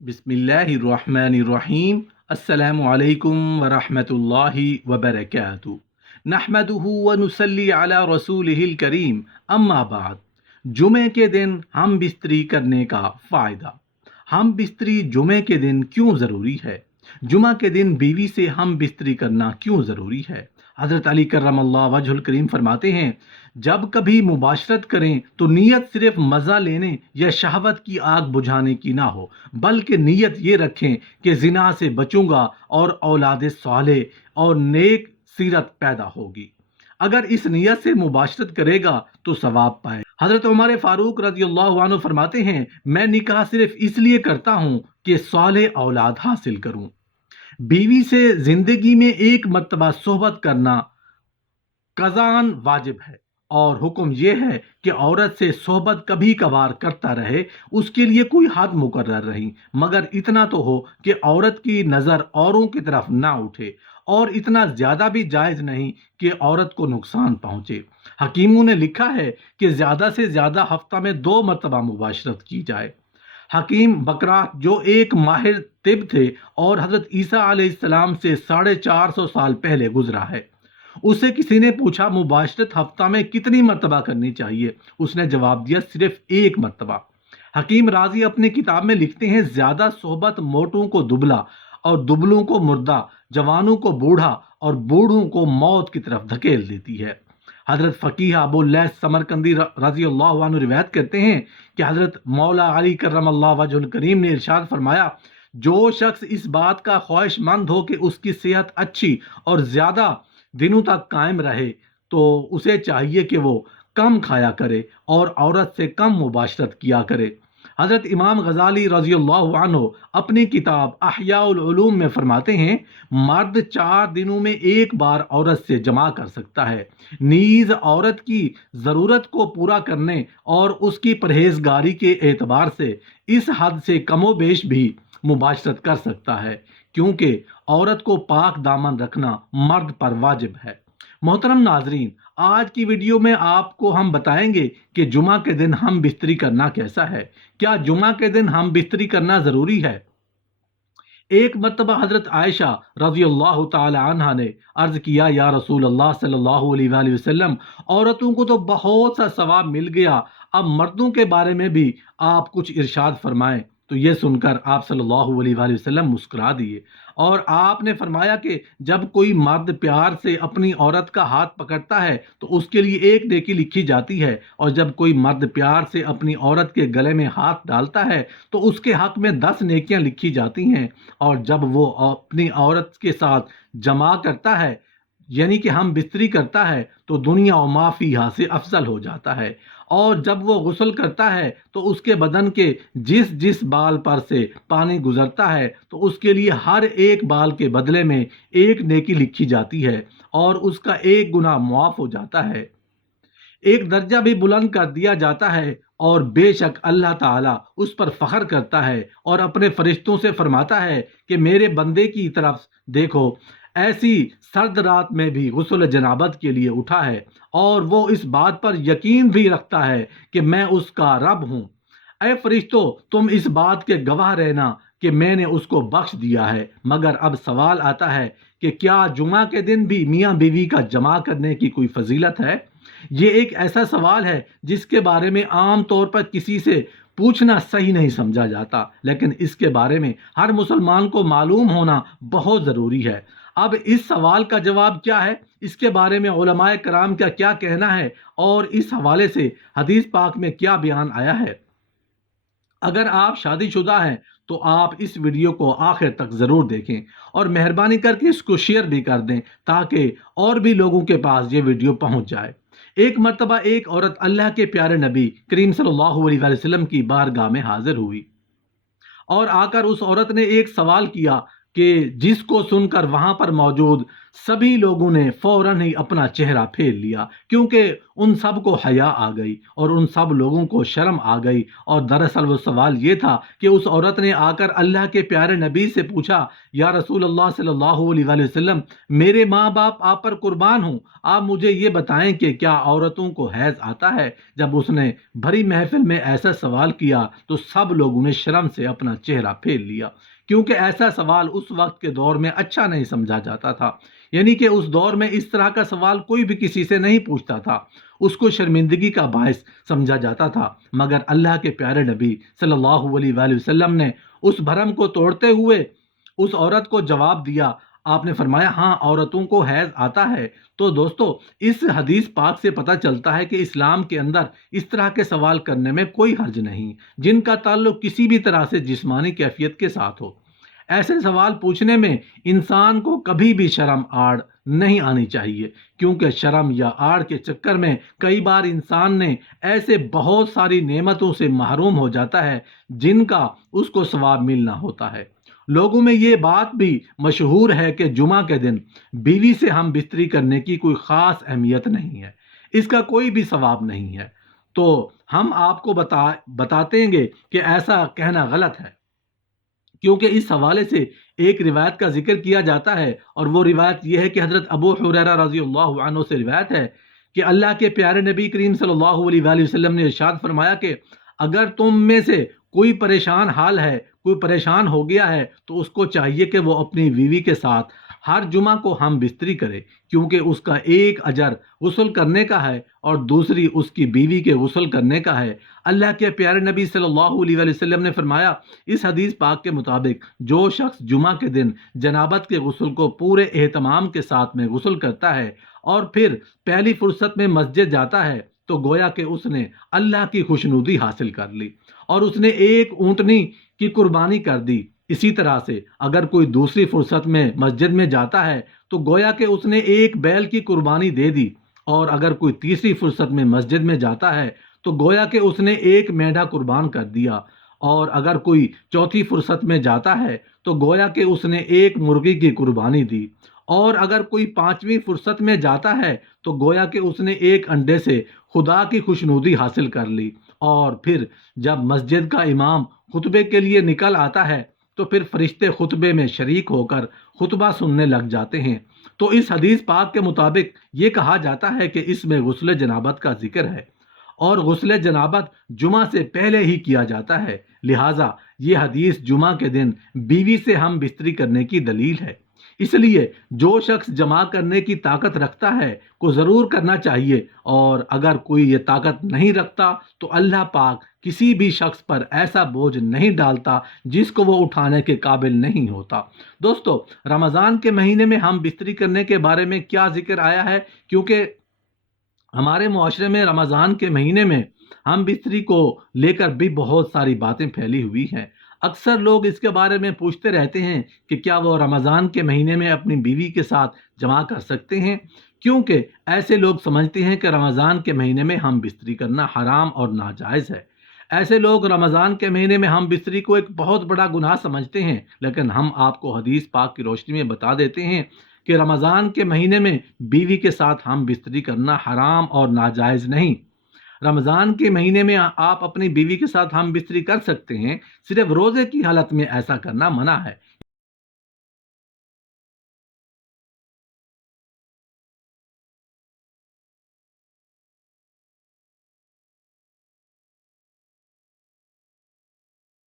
बिस्मिल्लाहिर्रहमानिर्रहीम। अस्सलामु अलैकुम वरहमतुल्लाहि वबरकातुहू। नहमदुहु व नुसल्ली अला रसूलिहिल करीम। अम्मा बाद। जुमे के दिन हम बिस्तरी करने का फ़ायदा। हम बिस्तरी जुमे के दिन क्यों ज़रूरी है? जुमा के दिन बीवी से हम बिस्तरी करना क्यों ज़रूरी है? हज़रत अली करमल्लाह वजहुल करीम फरमाते हैं, जब कभी मुबाशरत करें तो नीयत सिर्फ मज़ा लेने या शहवत की आग बुझाने की ना हो, बल्कि नीयत ये रखें कि जिना से बचूंगा और औलाद साले और नेक सीरत पैदा होगी। अगर इस नीयत से मुबाशरत करेगा तो सवाब पाए। हज़रत उमर फ़ारूक रज़ियल्लाहु अन्हु फरमाते हैं, मैं निकाह सिर्फ इसलिए करता हूँ कि साले औलाद हासिल करूँ। बीवी से जिंदगी में एक मर्तबा सोहबत करना कज़ान वाजिब है, और हुक्म यह है कि औरत से सोहबत कभी कभार करता रहे, उसके लिए कोई हद मुकर्रर नहीं, मगर इतना तो हो कि औरत की नज़र औरों की तरफ ना उठे, और इतना ज़्यादा भी जायज़ नहीं कि औरत को नुकसान पहुँचे। हकीमों ने लिखा है कि ज़्यादा से ज़्यादा हफ्ता में 2 मरतबा मुबाशरत की जाए। हकीम बकरा जो एक माहिर तिब थे और हज़रत ईसा अलैहिस्सलाम से 450 साल पहले गुजरा है, उससे किसी ने पूछा मुबाशरत हफ्ता में कितनी मरतबा करनी चाहिए? उसने जवाब दिया, सिर्फ 1 मरतबा। हकीम राजी अपने किताब में लिखते हैं, ज्यादा सोहबत मोटों को दुबला और दुबलों को मुर्दा, जवानों को बूढ़ा और बूढ़ों को मौत की तरफ धकेल देती है। हजरत फ़कीह अबू लैस समरकंदी रजी अल्लाह अन्हु रिवायत करते हैं कि हजरत मौला अली करमल्लाह वजहुल करीम ने इरशाद फरमाया, जो शख्स इस बात का ख्वाहिशमंद हो कि उसकी सेहत अच्छी और ज़्यादा दिनों तक कायम रहे, तो उसे चाहिए कि वो कम खाया करे और औरत से कम मुबाशरत किया करे। हज़रत इमाम गज़ाली रज़ियल्लाहु अन्हु अपनी किताब अहयाउल उलूम में फरमाते हैं, मर्द 4 दिनों में एक बार औरत से जमा कर सकता है, नीज औरत की ज़रूरत को पूरा करने और उसकी परहेजगारी के एतबार से इस हद से कमोबेश भी मुबाशरत कर सकता है, क्योंकि औरत को पाक दामन रखना मर्द पर वाजिब है। मोहतरम नाजरीन, आज की वीडियो में आपको हम बताएंगे कि जुमा के दिन हम बिस्तरी करना कैसा है। क्या जुमा के दिन हम बिस्तरी करना ज़रूरी है? एक मरतबा हज़रत आयशा रज़ी अल्लाह ताला अन्हा ने अर्ज़ किया, या रसूल अल्लाह सल्लल्लाहु अलैहि वसल्लम, औरतों को तो बहुत सा सवाब मिल गया, अब मर्दों के बारे में भी आप कुछ इरशाद फरमाएं। तो ये सुनकर आप सल्लल्लाहु अलैहि वसल्लम मुस्कुरा दिए और आपने फरमाया कि जब कोई मर्द प्यार से अपनी औरत का हाथ पकड़ता है तो उसके लिए 1 नेकी लिखी जाती है, और जब कोई मर्द प्यार से अपनी औरत के गले में हाथ डालता है तो उसके हक में 10 नेकियां लिखी जाती हैं, और जब वो अपनी औरत के साथ जमा करता है, यानी कि हम बिस्तरी करता है, तो दुनिया और माफी यहाँ से अफजल हो जाता है। और जब वो गुस्ल करता है तो उसके बदन के जिस जिस बाल पर से पानी गुजरता है तो उसके लिए हर एक बाल के बदले में 1 नेकी लिखी जाती है, और उसका 1 गुनाह मुआफ हो जाता है, एक दर्जा भी बुलंद कर दिया जाता है। और बेशक अल्लाह ताला उस पर फख्र करता है और अपने फरिश्तों से फरमाता है कि मेरे बंदे की तरफ देखो, ऐसी सर्द रात में भी गुस्ल जनाबत के लिए उठा है, और वो इस बात पर यकीन भी रखता है कि मैं उसका रब हूँ। ऐ फरिश्तों, तुम इस बात के गवाह रहना कि मैंने उसको बख्श दिया है। मगर अब सवाल आता है कि क्या जुमा के दिन भी मियाँ बीवी का जमा करने की कोई फजीलत है? ये एक ऐसा सवाल है जिसके बारे में आम तौर पर किसी से पूछना सही नहीं समझा जाता, लेकिन इसके बारे में हर मुसलमान को मालूम होना बहुत ज़रूरी है। अब इस सवाल का जवाब क्या है, इसके बारे में उलमाए कराम का क्या कहना है, और इस हवाले से हदीस पाक में क्या बयान आया है। अगर आप शादीशुदा हैं तो आप इस वीडियो को आखिर तक ज़रूर देखें, और मेहरबानी करके इसको शेयर भी कर दें ताकि और भी लोगों के पास ये वीडियो पहुंच जाए। एक मर्तबा एक औरत अल्लाह के प्यारे नबी करीम सल्लल्लाहु अलैहि वसल्लम की बारगाह में हाजिर हुई, और आकर उस औरत ने एक सवाल किया कि जिसको सुनकर वहां पर मौजूद सभी लोगों ने फौरन ही अपना चेहरा फेर लिया, क्योंकि उन सब को हया आ गई और उन सब लोगों को शर्म आ गई। और दरअसल वो सवाल ये था कि उस औरत ने आकर अल्लाह के प्यारे नबी से पूछा, या रसूल अल्लाह सल्लल्लाहु अलैहि वसल्लम, मेरे माँ बाप आप पर कुर्बान हूँ, आप मुझे ये बताएं कि क्या औरतों को हैज आता है। जब उसने भरी महफिल में ऐसा सवाल किया तो सब लोगों ने शर्म से अपना चेहरा फेर लिया, क्योंकि ऐसा सवाल उस वक्त के दौर में अच्छा नहीं समझा जाता था। यानी कि उस दौर में इस तरह का सवाल कोई भी किसी से नहीं पूछता था, उसको शर्मिंदगी का बायस समझा जाता था। मगर अल्लाह के प्यारे नबी सल्लल्लाहु अलैहि वसल्लम ने उस भरम को तोड़ते हुए उस औरत को जवाब दिया। आपने फरमाया, हाँ, औरतों को हैज आता है। तो दोस्तों, इस हदीस पाक से पता चलता है कि इस्लाम के अंदर इस तरह के सवाल करने में कोई हर्ज नहीं, जिनका ताल्लुक किसी भी तरह से जिस्मानी कैफियत के साथ हो। ऐसे सवाल पूछने में इंसान को कभी भी शर्म आड़ नहीं आनी चाहिए, क्योंकि शर्म या आड़ के चक्कर में कई बार इंसान ने ऐसे बहुत सारी नेमतों से महरूम हो जाता है जिनका उसको सवाब मिलना होता है। लोगों में ये बात भी मशहूर है कि जुमा के दिन बीवी से हम बिस्तरी करने की कोई ख़ास अहमियत नहीं है, इसका कोई भी सवाब नहीं है। तो हम आपको बतातेंगे कि ऐसा कहना गलत है, क्योंकि इस हवाले से एक रिवायत का जिक्र किया जाता है, और वो रिवायत ये है कि हज़रत अबू हुरैरा रज़ियल्लाहु अन्हु से रिवायत है कि अल्लाह के प्यारे नबी करीम सल्लल्लाहु अलैहि वसल्लम ने इरशाद फरमाया कि अगर तुम में से कोई परेशान हाल है, कोई परेशान हो गया है, तो उसको चाहिए कि वो अपनी बीवी के साथ हर जुमा को हम बिस्तरी करे, क्योंकि उसका एक अजर गुस्ल करने का है और दूसरी उसकी बीवी के गुस्ल करने का है। अल्लाह के प्यारे नबी सल्लल्लाहु अलैहि वसल्लम ने फरमाया, इस हदीस पाक के मुताबिक जो शख्स जुमा के दिन जनाबत के गुस्ल को पूरे एहतमाम के साथ में गुस्ल करता है और फिर पहली फुर्सत में मस्जिद जाता है, तो गोया कि उसने अल्लाह की खुशनुदी हासिल कर ली और उसने एक ऊँटनी की कुर्बानी कर दी। इसी तरह से अगर कोई दूसरी फुर्सत में मस्जिद में जाता है तो गोया कि उसने एक बैल की कुर्बानी दे दी, और अगर कोई तीसरी फुर्सत में मस्जिद में जाता है तो गोया कि उसने एक मेंढा कुर्बान कर दिया, और अगर कोई चौथी फुर्सत में जाता है तो गोया कि उसने एक मुर्गी की कुर्बानी दी, और अगर कोई पांचवी फुर्सत में जाता है तो गोया कि उसने एक अंडे से खुदा की खुशनुदी हासिल कर ली। और फिर जब मस्जिद का इमाम खुतबे के लिए निकल आता है तो फिर फरिश्ते खुतबे में शरीक होकर खुतबा सुनने लग जाते हैं। तो इस हदीस पाक के मुताबिक ये कहा जाता है कि इसमें गुस्ल जनाबत का जिक्र है, और गुस्ल जनाबत जुमा से पहले ही किया जाता है। लिहाजा ये हदीस जुमा के दिन बीवी से हम बिस्तरी करने की दलील है। इसलिए जो शख्स जमा करने की ताकत रखता है को ज़रूर करना चाहिए, और अगर कोई ये ताकत नहीं रखता तो अल्लाह पाक किसी भी शख्स पर ऐसा बोझ नहीं डालता जिसको वो उठाने के काबिल नहीं होता। दोस्तों, रमज़ान के महीने में हम बिस्तरी करने के बारे में क्या जिक्र आया है, क्योंकि हमारे मुआशरे में रमज़ान के महीने में हम बिस्तरी को लेकर भी बहुत सारी बातें फैली हुई हैं। अक्सर लोग इसके बारे में पूछते रहते हैं कि क्या वो रमज़ान के महीने में अपनी बीवी के साथ जमा कर सकते हैं, क्योंकि ऐसे लोग समझते हैं कि रमज़ान के महीने में हम बिस्तरी करना हराम और नाजायज़ है। ऐसे लोग रमज़ान के महीने में हम बिस्तरी को एक बहुत बड़ा गुनाह समझते हैं, लेकिन हम आपको हदीस पाक की रोशनी में बता देते हैं कि रमज़ान के महीने में बीवी के साथ हम बिस्तरी करना हराम और नाजायज़ नहीं। रमज़ान के महीने में आप अपनी बीवी के साथ हम बिस्तरी कर सकते हैं, सिर्फ रोज़े की हालत में ऐसा करना मना है,